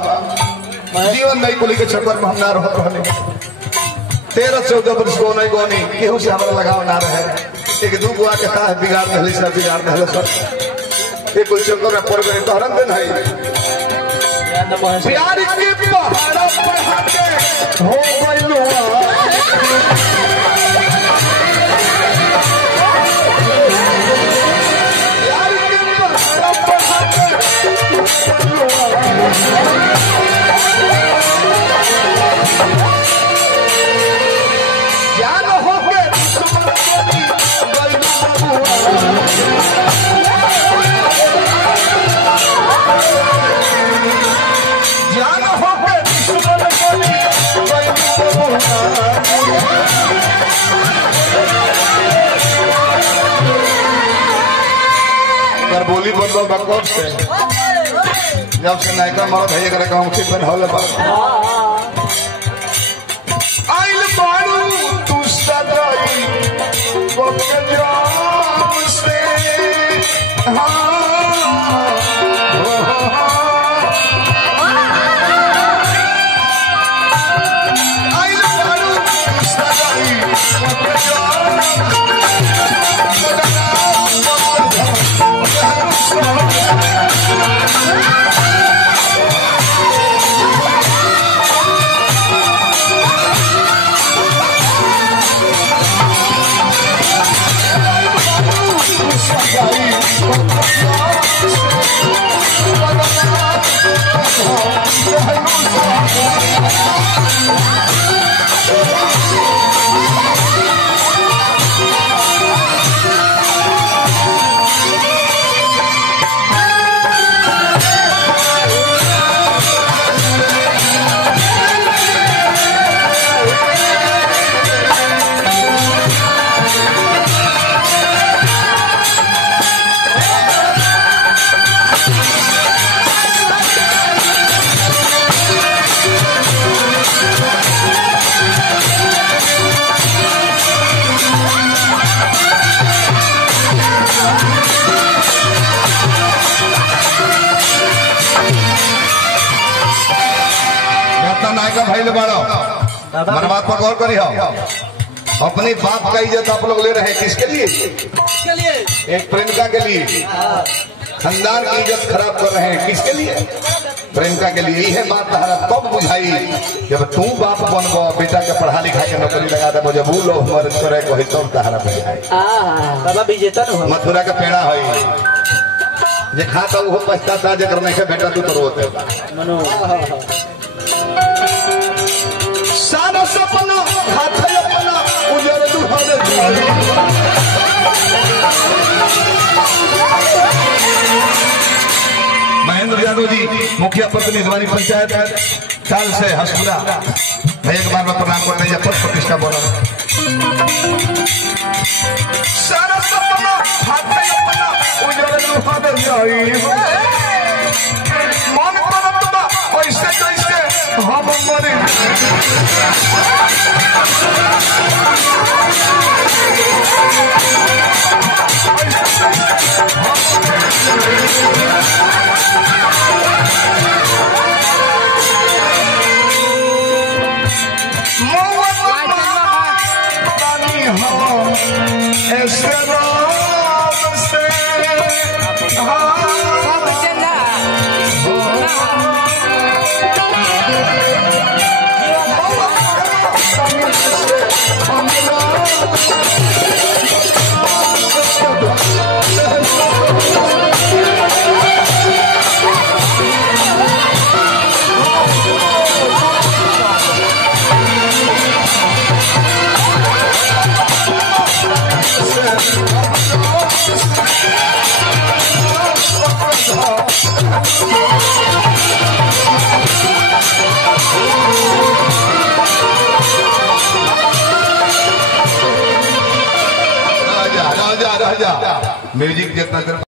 जीवन नहीं कुली के चक्कर में हम ना रहे 13-14 वर्ष को नहीं गोनी केहू से हमारा लगाव ना रहे एक दू बुआ के था बिगाड़ दहली सब बिगाड़ दहले सब एक कोई चक्कर में पड़ गए तो हरन दिन है प्यार की पहाड़ पर हाथे हो गइलुआ बोली बोल दो बकवास से जब से नायका मारो भैया करे कहूं ठीक बन होले बा आइल बारू तू सदाई बके जाम से आइल बारू तू सदाई बके जाम नायका भाई ले बाड़ो मन बात पर गौर करी हो अपने बाप का इज्जत आप लोग ले रहे हैं किसके लिए? एक प्रेमिका के लिए। खानदान की इज्जत खराब कर रहे हैं किसके लिए? प्रेमिका के लिए। यही बात तहरा कब बुझाई जब तू बाप बनबो बेटा के पढ़ा लिखा के नौकरी लगा दे जब वो लोग मर्ज करे को तब तहरा बुझाई। बाबा विजेता मथुरा का पेड़ा है जे खाता वो पछताता जकर नहीं बेटा तू तो रोते सारा सपना हाथ अपना उजर दुहर महेंद्र यादव जी मुखिया प्रतिनिधि पंचायत साल से हंसपुरा एक बार में प्रणाम करते हैं पद प्रतिष्ठा बोला सारा सपना हाथ अपना उजर दुहर मन परतबा कैसे कैसे हम मरे ऐसे राम से राजा म्यूजिक जितना